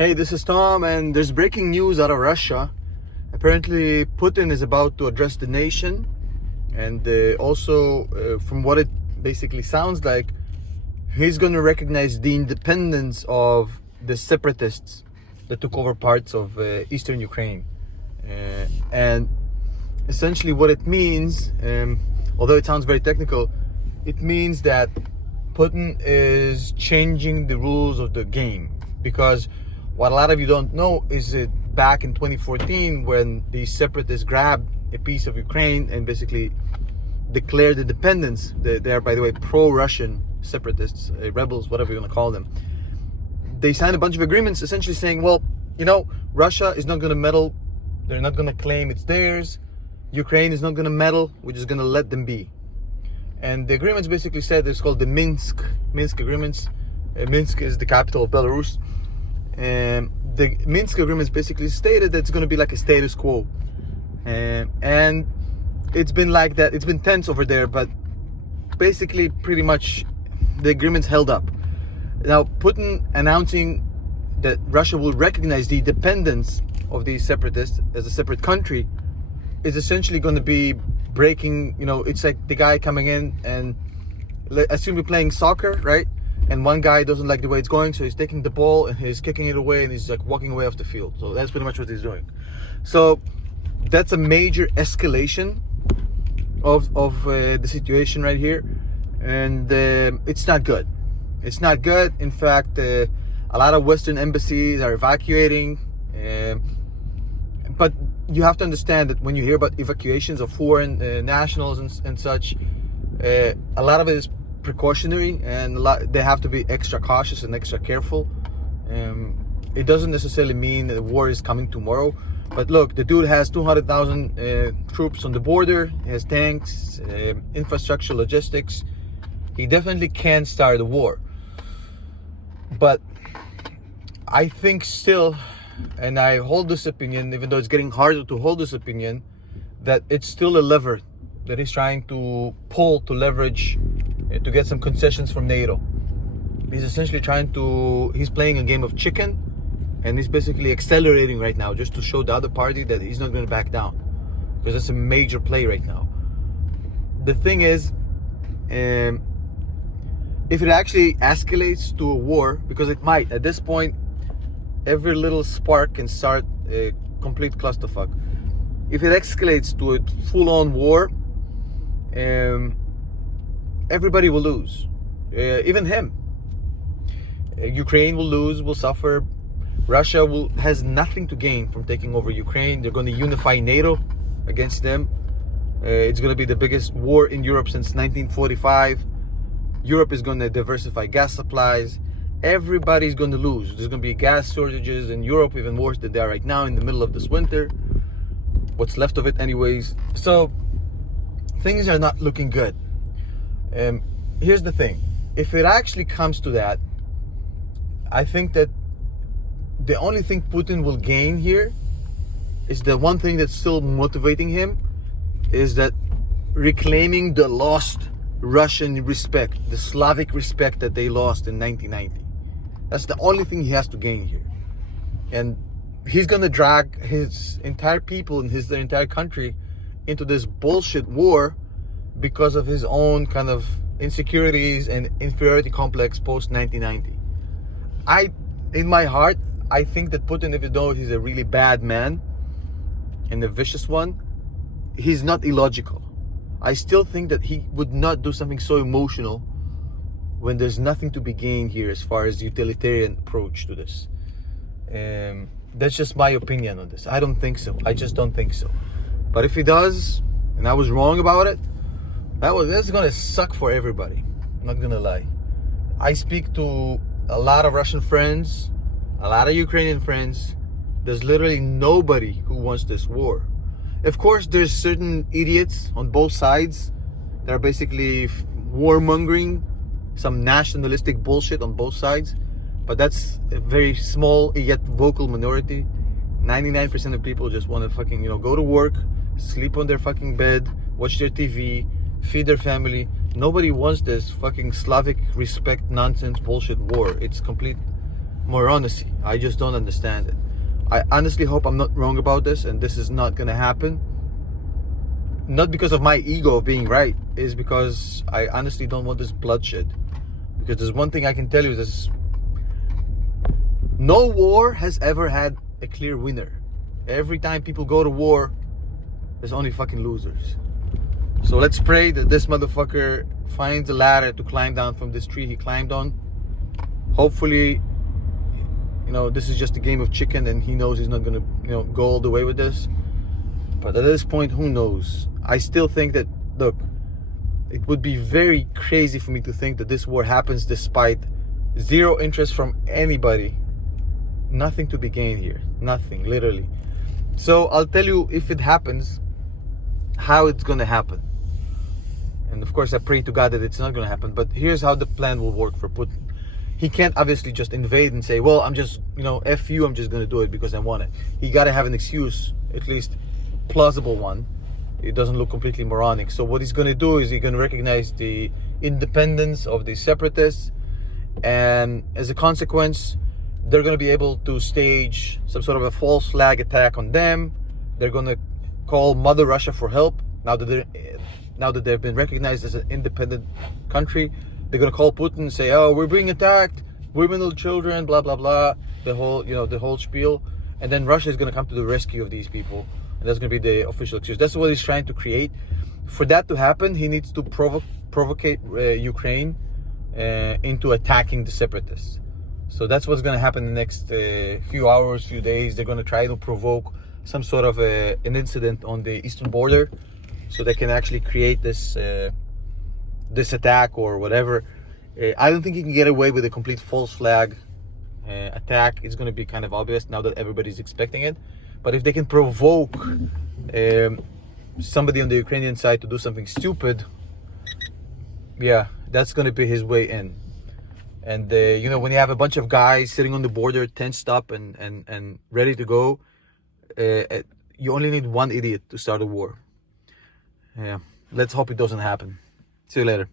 Hey, this is Tom, and there's breaking news out of Russia. Apparently, Putin is about to address the nation, and from what it basically sounds like, he's going to recognize the independence of the separatists that took over parts of eastern Ukraine. And essentially, what it means, although it sounds very technical, it means that Putin is changing the rules of the game. Because what a lot of you don't know is that back in 2014, when the separatists grabbed a piece of Ukraine and basically declared independence, they are, by the way, pro-Russian separatists, rebels, whatever you want to call them. They signed a bunch of agreements essentially saying, well, Russia is not going to meddle. They're not going to claim it's theirs. Ukraine is not going to meddle. We're just going to let them be. And the agreements basically said, it's called the Minsk agreements. Minsk is the capital of Belarus. And the Minsk agreements basically stated that it's going to be like a status quo. And it's been like that. It's been tense over there, but basically pretty much the agreements held up. Now, Putin announcing that Russia will recognize the independence of these separatists as a separate country is essentially going to be breaking, it's like the guy coming in and assume you're playing soccer, right? And one guy doesn't like the way it's going, so he's taking the ball and he's kicking it away and he's like walking away off the field. So that's pretty much what he's doing. So that's a major escalation of the situation right here. And it's not good. It's not good. In fact, a lot of Western embassies are evacuating. But you have to understand that when you hear about evacuations of foreign nationals and such, a lot of it is precautionary, and they have to be extra cautious and extra careful. It doesn't necessarily mean that the war is coming tomorrow. But look, the dude has 200,000 troops on the border. He has tanks, infrastructure, logistics. He definitely can start a war. But I think still, and I hold this opinion, even though it's getting harder to hold this opinion, that it's still a lever that he's trying to pull to leverage to get some concessions from NATO. He's essentially he's playing a game of chicken, and he's basically accelerating right now just to show the other party that he's not going to back down, because that's a major play right now. The thing is, if it actually escalates to a war, because it might, at this point, every little spark can start a complete clusterfuck. If it escalates to a full-on war, everybody will lose, even him. Ukraine will lose, will suffer. Russia has nothing to gain from taking over Ukraine. They're going to unify NATO against them. It's going to be the biggest war in Europe since 1945. Europe is going to diversify gas supplies. Everybody's going to lose. There's going to be gas shortages in Europe, even worse than they are right now in the middle of this winter. What's left of it anyways. So things are not looking good. Here's the thing. If it actually comes to that, I think that the only thing Putin will gain here is the one thing that's still motivating him, is that reclaiming the lost Russian respect, the Slavic respect that they lost in 1990. That's the only thing he has to gain here. And he's going to drag his entire people and the entire country into this bullshit war because of his own kind of insecurities and inferiority complex post 1990. In my heart, I think that Putin, even though he's a really bad man and a vicious one, he's not illogical. I still think that he would not do something so emotional when there's nothing to be gained here as far as utilitarian approach to this. That's just my opinion on this. I don't think so. I just don't think so. But if he does, and I was wrong about it, that's gonna suck for everybody. I'm not gonna lie. I speak to a lot of Russian friends, a lot of Ukrainian friends. There's literally nobody who wants this war. Of course, there's certain idiots on both sides that are basically warmongering, some nationalistic bullshit on both sides. But that's a very small yet vocal minority. 99% of people just want to fucking, go to work, sleep on their fucking bed, watch their TV, feed their family. Nobody wants this fucking Slavic respect nonsense bullshit war. It's complete morality. I just don't understand it. I honestly hope I'm not wrong about this, and this is not gonna happen. Not because of my ego of being right, is because I honestly don't want this bloodshed. Because there's one thing I can tell you: this no war has ever had a clear winner. Every time people go to war, there's only fucking losers. So let's pray that this motherfucker finds a ladder to climb down from this tree he climbed on. Hopefully, this is just a game of chicken and he knows he's not gonna, go all the way with this. But at this point, who knows? I still think that, look, it would be very crazy for me to think that this war happens despite zero interest from anybody. Nothing to be gained here. Nothing, literally. So I'll tell you, if it happens, how it's gonna happen. And of course I pray to God that it's not gonna happen, but here's how the plan will work for Putin. He can't obviously just invade and say, well, I'm just, F you, I'm just gonna do it because I want it. He gotta have an excuse, at least plausible one. It doesn't look completely moronic. So what he's gonna do is he's gonna recognize the independence of the separatists, and as a consequence, they're gonna be able to stage some sort of a false flag attack on them. They're gonna call Mother Russia for help. Now that they've been recognized as an independent country, they're gonna call Putin and say, "Oh, we're being attacked, women and children, blah blah blah," the whole spiel, and then Russia is gonna come to the rescue of these people, and that's gonna be the official excuse. That's what he's trying to create. For that to happen, he needs to provocate Ukraine into attacking the separatists. So that's what's gonna happen in the next few hours, few days. They're gonna try to provoke some sort of an incident on the eastern border, so they can actually create this attack or whatever. I don't think he can get away with a complete false flag attack. It's going to be kind of obvious now that everybody's expecting it. But if they can provoke somebody on the Ukrainian side to do something stupid, yeah, that's going to be his way in. And when you have a bunch of guys sitting on the border, tensed up and ready to go, you only need one idiot to start a war. Yeah, let's hope it doesn't happen. See you later.